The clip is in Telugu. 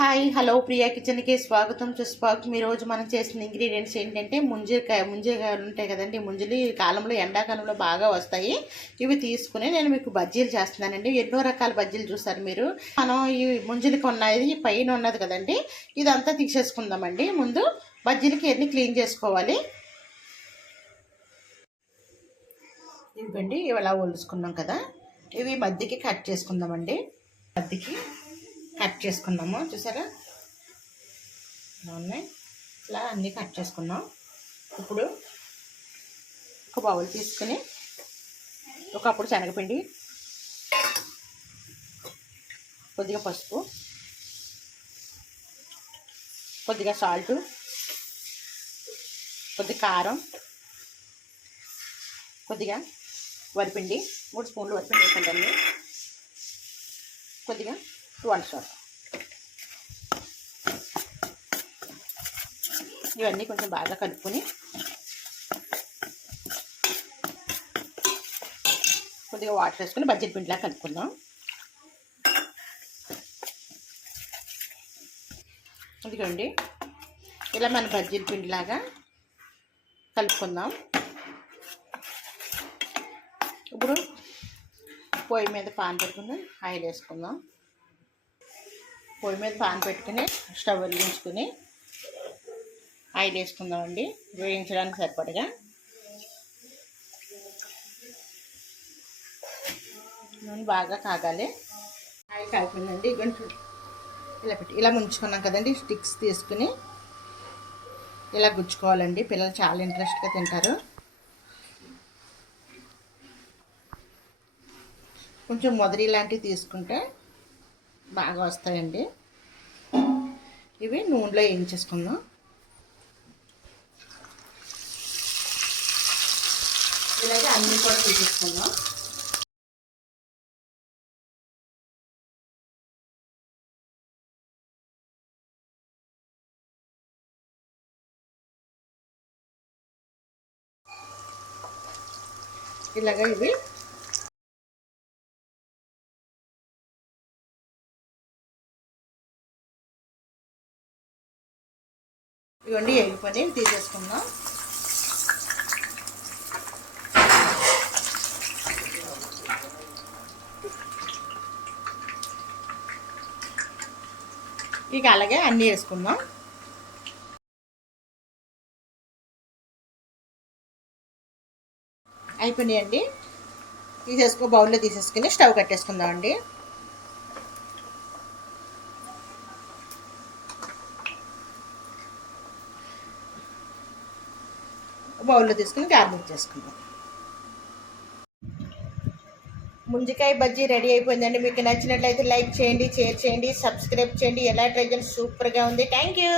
హాయ్ హలో ప్రియా కిచెన్కి స్వాగతం. సుస్వాగతం. ఈ రోజు మనం చేసిన ఇంగ్రీడియంట్స్ ఏంటంటే ముంజకాయ ముంజకాయలు ఉంటాయి కదండి. ముంజులు ఈ కాలంలో ఎండాకాలంలో బాగా వస్తాయి. ఇవి తీసుకుని నేను మీకు బజ్జీలు చేస్తున్నానండి. ఎన్నో రకాల బజ్జీలు చూస్తారు మీరు. మనం ఈ ముంజులకి ఉన్నది పైన ఉన్నది కదండి. ఇదంతా తీసేసుకుందామండి. ముందు బజ్జీలకి ఎన్ని క్లీన్ చేసుకోవాలి? ఇవ్వండి. ఇవి ఎలా ఒలుసుకున్నాం కదా. ఇవి మధ్యకి కట్ చేసుకుందామండి. మధ్యకి కట్ చేసుకున్నాము చూసారా? ఇలా ఉన్నాయి. ఇలా అన్నీ కట్ చేసుకున్నాం. ఇప్పుడు ఒక బౌల్ తీసుకుని ఒకప్పుడు శనగపిండి కొద్దిగా పసుపు కొద్దిగా సాల్ట్ కొద్దిగా కారం కొద్దిగా వరిపిండి మూడు స్పూన్లు వరిపిండి వేసుకుంటాను కొద్దిగా వన్ షాట్ ఇవన్నీ కొంచెం బాగా కలుపుకొని కొద్దిగా వాటర్ వేసుకొని బడ్జెట్ పిండిలా కలుపుకుందాం. ఇదిగోండి ఇలా మన బజ్జీల పిండిలాగా కలుపుకుందాం. ఇప్పుడు పొయ్యి మీద పాన్ పెట్టుకుని ఆయిల్ వేసుకుందాం. పొయ్యి మీద పాన్ పెట్టుకుని స్టవ్ వెలిగించుకుని ఆయిల్ వేసుకుందామండి. వేయించడానికి సరిపడగా. నూనె బాగా కాగాలి. ఆయిల్ కాగిపోయిందండి. ఇగంటూ ఇలా పెట్టి ఇలా ముంచుకున్నాం కదండి. స్టిక్స్ తీసుకుని ఇలా గుచ్చుకోవాలండి. పిల్లలు చాలా ఇంట్రెస్ట్గా తింటారు. కొంచెం మొదరి లాంటివి తీసుకుంటే బాగా వస్తాయండి. ఇవి నూనెలో వేయించేసుకుందాం. ఇలాగే అన్ని కూడా తీసేసుకుందాం. ఇలాగ ఇవి ఇవన్నీ ఎగిపోయి తీసేసుకుందాం. ఇక అలాగే అన్నీ వేసుకుందాం. అయిపోయినాయండి. తీసేసుకో బౌల్లో తీసేసుకుని స్టవ్ కట్టేసుకుందాం అండి బౌల్లో తీసుకుని గార్నిష్ చేసుకుందాం. ముంజికాయ బజ్జీ రెడీ అయిపోయిందండి. మీకు నచ్చినట్లయితే లైక్ చేయండి షేర్ చేయండి సబ్స్క్రైబ్ చేయండి. ఎలా ట్రై చేయండి సూపర్గా ఉంది. Thank you.